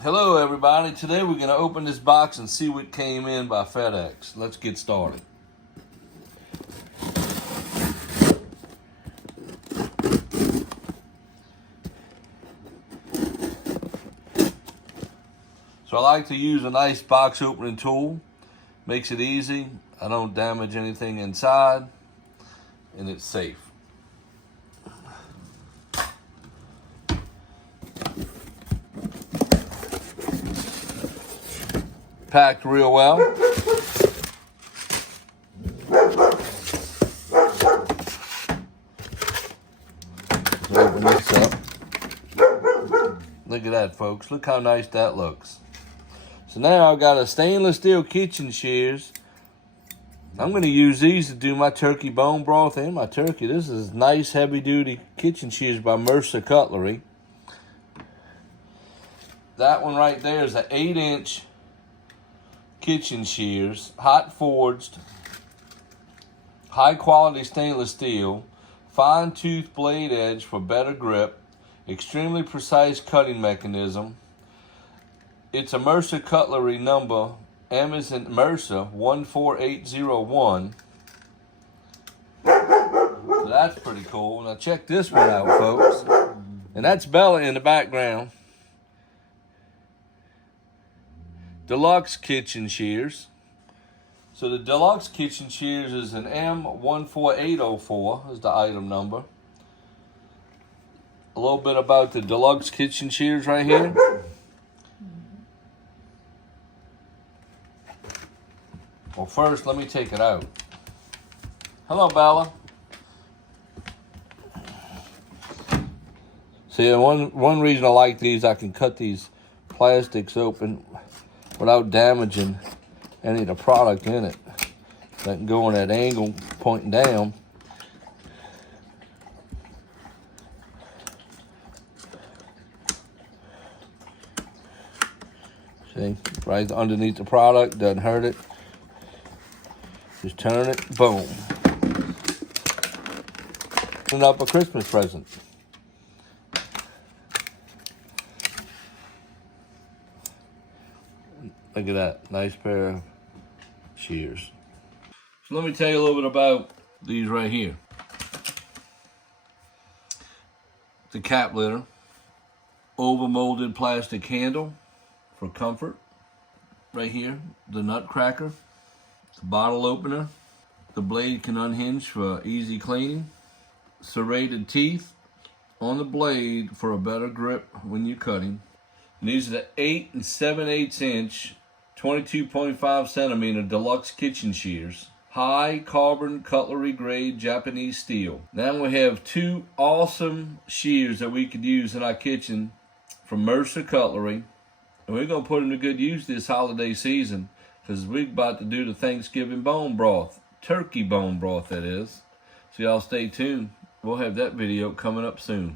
Hello everybody, today we're going to open this box and see what came in by FedEx. Let's get started. So I like to use a nice box opening tool. Makes it easy, I don't damage anything inside, and it's safe. Packed real well. Open this up. Look at that, folks. Look how nice that looks. So now I've got a stainless steel kitchen shears. I'm going to use these to do my turkey bone broth and my turkey. This is nice heavy duty kitchen shears by Mercer Cutlery. That one right there is an 8-inch kitchen shears, hot forged, high quality stainless steel, fine tooth blade edge for better grip, extremely precise cutting mechanism. It's a Mercer Cutlery number, M is in Mercer 14801. So that's pretty cool. Now check this one out, folks. And that's Bella in the background. Deluxe Kitchen Shears. So the Deluxe Kitchen Shears is an M14804 is the item number. A little bit about the Deluxe Kitchen Shears right here. Well, first, let me take it out. Hello, Bella. See, one reason I like these, I can cut these plastics open without damaging any of the product in it. That can go in that angle pointing down. See, right underneath the product, doesn't hurt it. Just turn it, boom. Open up a Christmas present. Look at that, nice pair of shears. So let me tell you a little bit about these right here. The cap litter, oval molded plastic handle for comfort. Right here, the nutcracker, the bottle opener. The blade can unhinge for easy cleaning. Serrated teeth on the blade for a better grip when you're cutting. And these are the 8 7/8 inch 22.5 centimeter deluxe kitchen shears, high carbon cutlery grade Japanese steel. Now we have two awesome shears that we could use in our kitchen from Mercer Cutlery, and we're gonna put them to good use this holiday season because we're about to do the Thanksgiving bone broth, turkey bone broth that is. So y'all stay tuned. We'll have that video coming up soon.